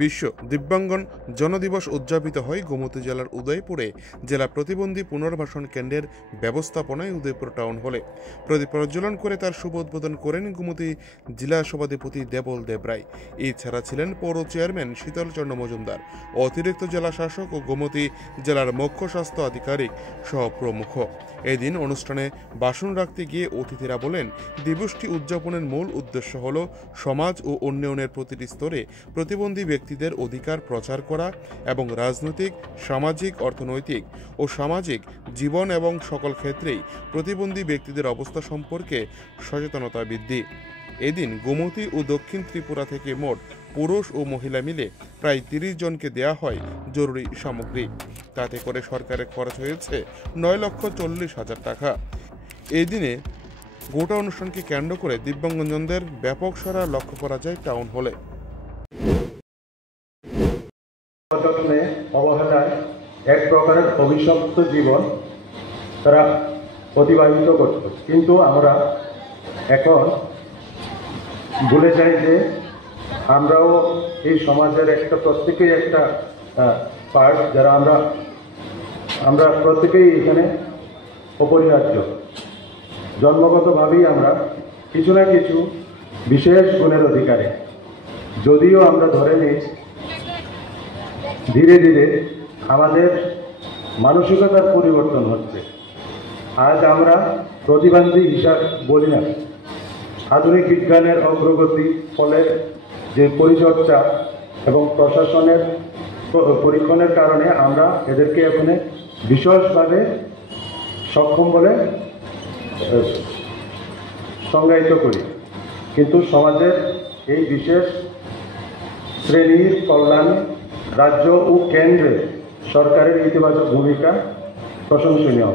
বিশ্ব দিব্যাঙ্গন জনদিবস উদযাপিত হয় গোমতী জেলার উদয়পুরে জেলা প্রতিবন্ধী পুনর্বাসন কেন্দ্রের ব্যবস্থাপনায় উদয়পুর টাউন হলে প্রদীপ প্রজ্বলন করে তার শুভ উদ্বোধন করেন গোমতী জেলা সভাধিপতি দেবল দেবরায়। এছাড়া ছিলেন পৌর চেয়ারম্যান শীতলচন্দ্র মজুমদার, অতিরিক্ত জেলা শাসক ও গোমতী জেলার মুখ্য স্বাস্থ্য আধিকারিক সহ প্রমুখ। এদিন অনুষ্ঠানে ভাষণ রাখতে গিয়ে অতিথিরা বলেন, দিবসটি উদযাপনের মূল উদ্দেশ্য হল সমাজ ও উন্নয়নের প্রতিটি স্তরে প্রতিবন্ধী ব্যক্তিদের অধিকার প্রচার করা এবং রাজনৈতিক, সামাজিক, অর্থনৈতিক ও সামাজিক জীবন এবং সকল ক্ষেত্রেই প্রতিবন্ধী ব্যক্তিদের অবস্থা সম্পর্কে সচেতনতা বৃদ্ধি। এদিন গোমতী ও দক্ষিণ ত্রিপুরা থেকে মোট পুরুষ ও মহিলা মিলে প্রায় ৩০ জনকে দেয়া হয় জরুরি সামগ্রী। তাতে করে সরকারের খরচ হয়েছে ৯,৪০,০০০ টাকা। এই দিনে গোটা অনুষ্ঠানকে কেন্দ্র করে দিব্যাঙ্গজনদের ব্যাপক সাড়া লক্ষ্য করা যায় টাউন হলে। অবহেলায় এক প্রকারের অভিশপ্ত জীবন তারা অতিবাহিত করত, কিন্তু আমরা এখন ভুলে যাই যে আমরাও এই সমাজের প্রত্যেকেই একটা পার্ট, যারা আমরা প্রত্যেকেই এখানে অপরিহার্য। জন্মগতভাবেই আমরা কিছু না কিছু বিশেষ গুণের অধিকারী, যদিও আমরা ধরে নিই ধীরে ধীরে আমাদের মানসিকতার পরিবর্তন হচ্ছে। আজ আমরা প্রতিবন্ধী হিসাব বলি না, আধুনিক বিজ্ঞানের অগ্রগতি ফলে যে পরিচর্যা এবং প্রশাসনের পরীক্ষণের কারণে আমরা এদেরকে এখানে বিশেষভাবে সক্ষম বলে সংজ্ঞায়িত করি। কিন্তু সমাজের এই বিশেষ শ্রেণীর কল্যাণে রাজ্য ও কেন্দ্রে সরকারের ইতিবাচক ভূমিকা প্রশংসনীয়।